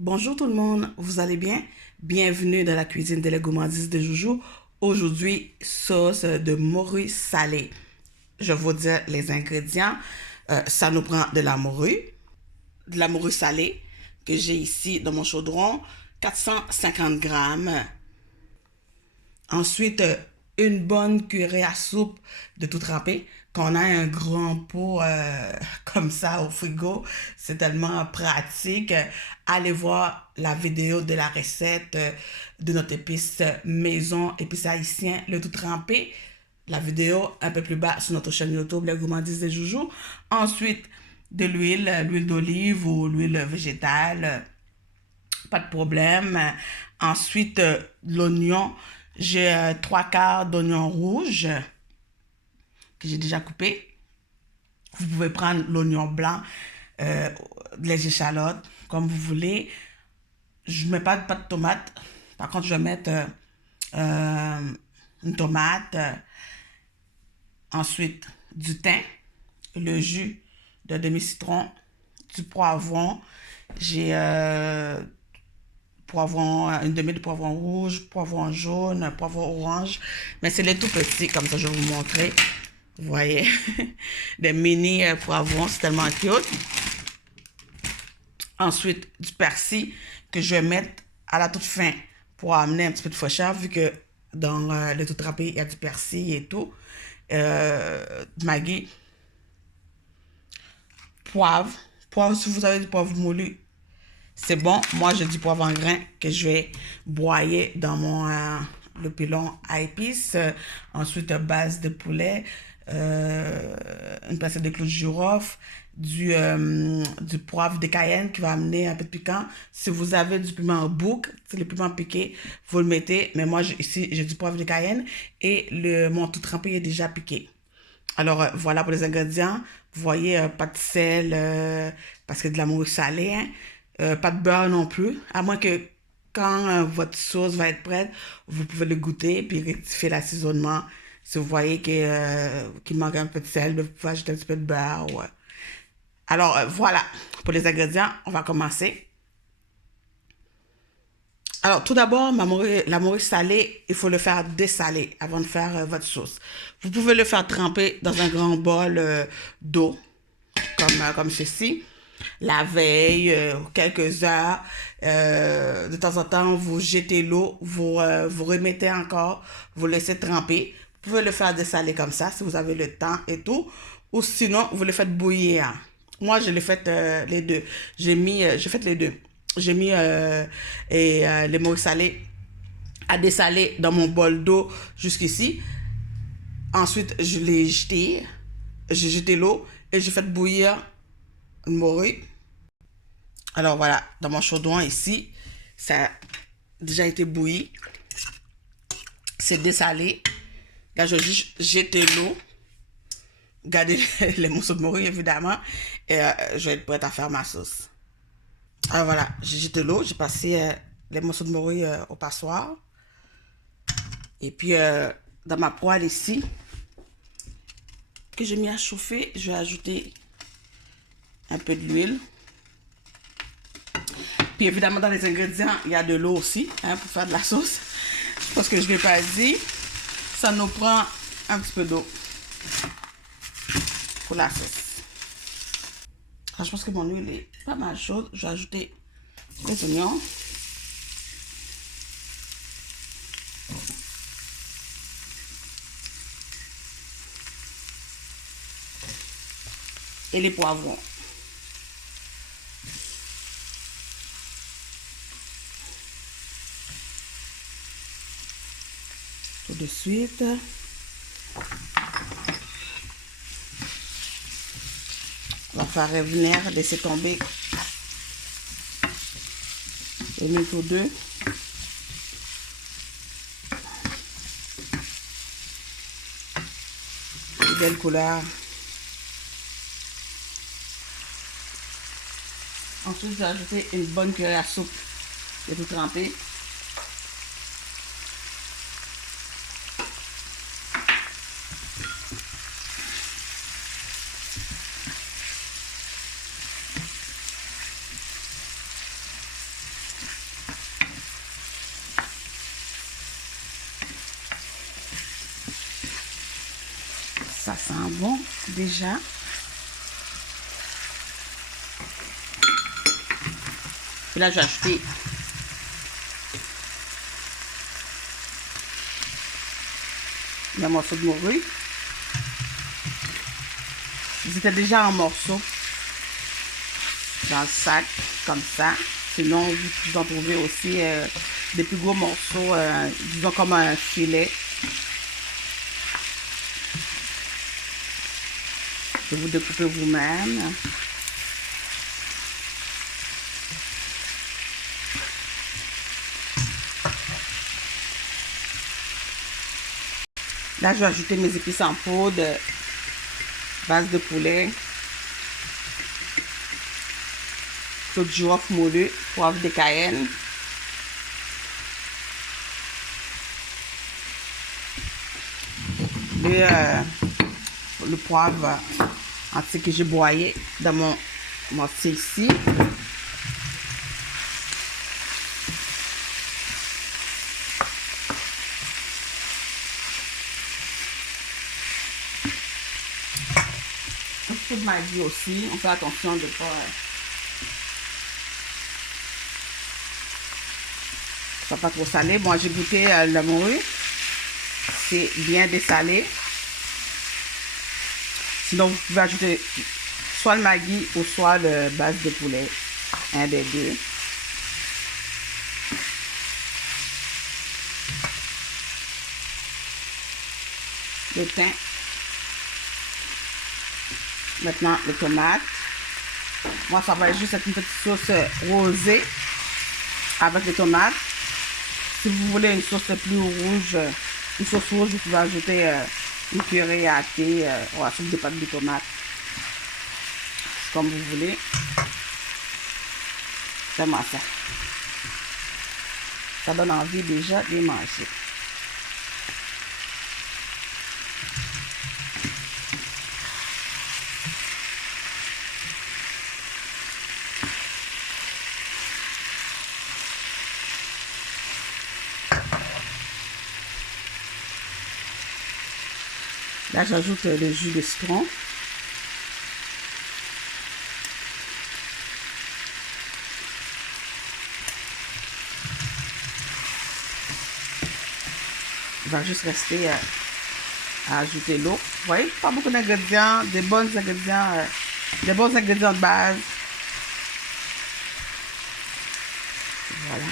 Bonjour tout le monde, vous allez bien? Bienvenue dans la cuisine de la gourmandise de Joujou. Aujourd'hui, sauce de morue salée. Je vais vous dire les ingrédients. Ça nous prend de la morue salée que j'ai ici dans mon chaudron, 450 grammes. Ensuite, une bonne cuillerée à soupe de tout trempé. Qu'on a un grand pot comme ça au frigo, c'est tellement pratique. Allez voir la vidéo de la recette de notre épice maison, épice haïtien, le tout trempé. La vidéo un peu plus bas sur notre chaîne YouTube, les gourmandises des Joujou. Ensuite, de l'huile d'olive ou l'huile végétale, pas de problème. Ensuite, l'oignon. J'ai trois quarts d'oignon rouge que j'ai déjà coupé. Vous pouvez prendre l'oignon blanc, les échalotes, comme vous voulez. Je ne mets pas de tomate. Par contre, je vais mettre une tomate. Ensuite, du thym, le jus de demi-citron, du poivron. J'ai poivron, une demi de poivron rouge, poivron jaune, poivron orange. Mais c'est les tout petits, comme ça je vais vous montrer. Vous voyez, des mini poivrons, c'est tellement cute. Ensuite, du persil que je vais mettre à la toute fin pour amener un petit peu de fraîcheur, vu que dans le tout trempé, il y a du persil et tout. Du Maggi. Poivre. Poivre, si vous avez du poivre moulu, c'est bon. Moi, j'ai du poivre en grain que je vais broyer dans mon le pilon à épices. Ensuite, base de poulet, une pincée de clous de girofle, du poivre de Cayenne qui va amener un peu de piquant. Si vous avez du piment en bouc, c'est le piment piqué, vous le mettez. Mais moi, ici, j'ai du poivre de Cayenne et mon tout trempé est déjà piqué. Alors, voilà pour les ingrédients. Vous voyez, pas de sel, parce que de la morue salée, hein. Pas de beurre non plus, à moins que quand votre sauce va être prête, vous pouvez le goûter puis rectifier l'assaisonnement. Si vous voyez qu'il manque un peu de sel, vous pouvez ajouter un petit peu de beurre. Ouais. Alors, voilà pour les ingrédients. On va commencer. Alors, tout d'abord, la morue salée, il faut le faire dessaler avant de faire votre sauce. Vous pouvez le faire tremper dans un grand bol d'eau, comme ceci, la veille, quelques heures. De temps en temps, vous jetez l'eau, vous remettez encore, vous laissez tremper. Vous pouvez le faire dessaler comme ça, si vous avez le temps et tout. Ou sinon, vous le faites bouillir. Moi, je l'ai fait les deux. J'ai fait les deux. J'ai mis les morue salées à dessaler dans mon bol d'eau jusqu'ici. Ensuite, je l'ai jeté. J'ai jeté l'eau et j'ai fait bouillir une morue. Alors voilà, dans mon chaudron ici, ça a déjà été bouilli. C'est dessalé. Là, je vais juste jeter l'eau. Garder les morceaux de morue, évidemment. Et je vais être prête à faire ma sauce. Alors voilà, j'ai jeté l'eau. J'ai passé les morceaux de morue au passoire. Et puis, dans ma poêle ici, que j'ai mis à chauffer, je vais ajouter un peu de l'huile. Puis évidemment, dans les ingrédients, il y a de l'eau aussi, hein, pour faire de la sauce. Parce que je ne l'ai pas dit, ça nous prend un petit peu d'eau pour la sauce. Alors, je pense que mon huile est pas mal chaude. Je vais ajouter les oignons. Et les poivrons. Tout de suite. On va faire revenir, laisser tomber une minute ou deux. Une belle couleur. Ensuite, je vais ajouter une bonne cuillère à soupe de tout trempé. sent bon déjà. Et là, j'ai ajouté le morceau de morue. C'était déjà en morceaux dans le sac, comme ça. Sinon, vous en trouvez aussi des plus gros morceaux, disons comme un filet. Que vous découpez vous-même. Là, je vais ajouter mes épices en poudre, base de poulet, tout girofle moulu, poivre de Cayenne. Le poivre entier que j'ai broyé dans mon mortier ici. Un peu de magie aussi. On fait attention de ne pas que ça soit pas trop salé. Moi, j'ai goûté le morue. C'est bien dessalé. Sinon, vous pouvez ajouter soit le Maggi ou soit le base de poulet. Un des deux. Le thym. Maintenant, les tomates. Moi, ça va juste être une petite sauce rosée avec les tomates. Si vous voulez une sauce plus rouge, vous pouvez ajouter une purée à thé ou à soupe de pâte de tomate. Comme vous voulez. C'est moi ça. Ça donne envie déjà de manger. Là, j'ajoute le jus de citron. Il va juste rester à ajouter l'eau. Vous voyez, pas beaucoup d'ingrédients, des bons ingrédients de base. Voilà.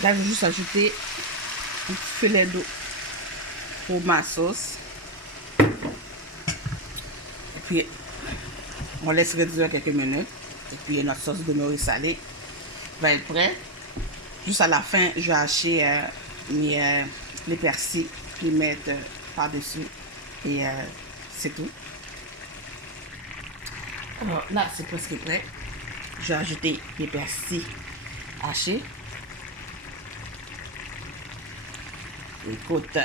Là, je vais juste ajouter un petit filet d'eau pour ma sauce. Et puis, on laisse réduire quelques minutes. Et puis, notre sauce de morue salée va être prête. Juste à la fin, je vais hacher les persils, puis mettre par-dessus. Et c'est tout. Alors là, c'est presque prêt. Je vais ajouter les persils hachés. Écoute,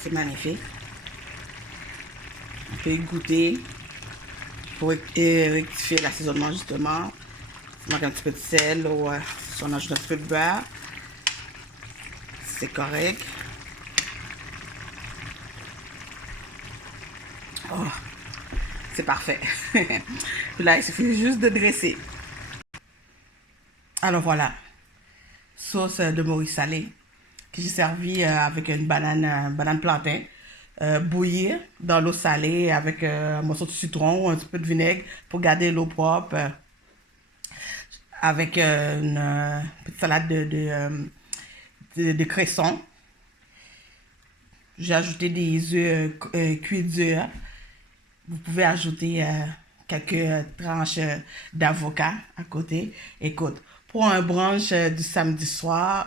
c'est magnifique. On peut y goûter pour rectifier l'assaisonnement justement. Il manque un petit peu de sel ou si on ajoute un petit peu de beurre, c'est correct. Oh, c'est parfait. Puis là, il suffit juste de dresser. Alors voilà, sauce de morue salée que j'ai servi avec une banane plantain bouillie dans l'eau salée avec un morceau de citron, un petit peu de vinaigre pour garder l'eau propre, avec une petite salade de cresson. J'ai ajouté des œufs cuits durs. Vous pouvez ajouter quelques tranches d'avocat à côté. Écoute, pour un brunch du samedi soir,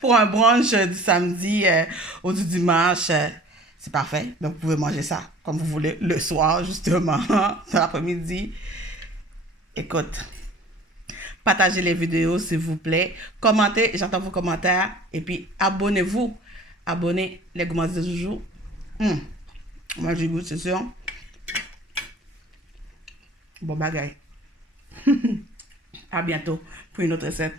pour un brunch du samedi ou du dimanche, c'est parfait. Donc, vous pouvez manger ça comme vous voulez le soir, justement, dans l'après-midi. Écoute, Partagez les vidéos, s'il vous plaît. Commentez, j'attends vos commentaires. Et puis, abonnez-vous. Abonnez les gourmands de Joujou. Moi, j'ai goût, c'est sûr. Bon bagaille. À bientôt pour une autre recette.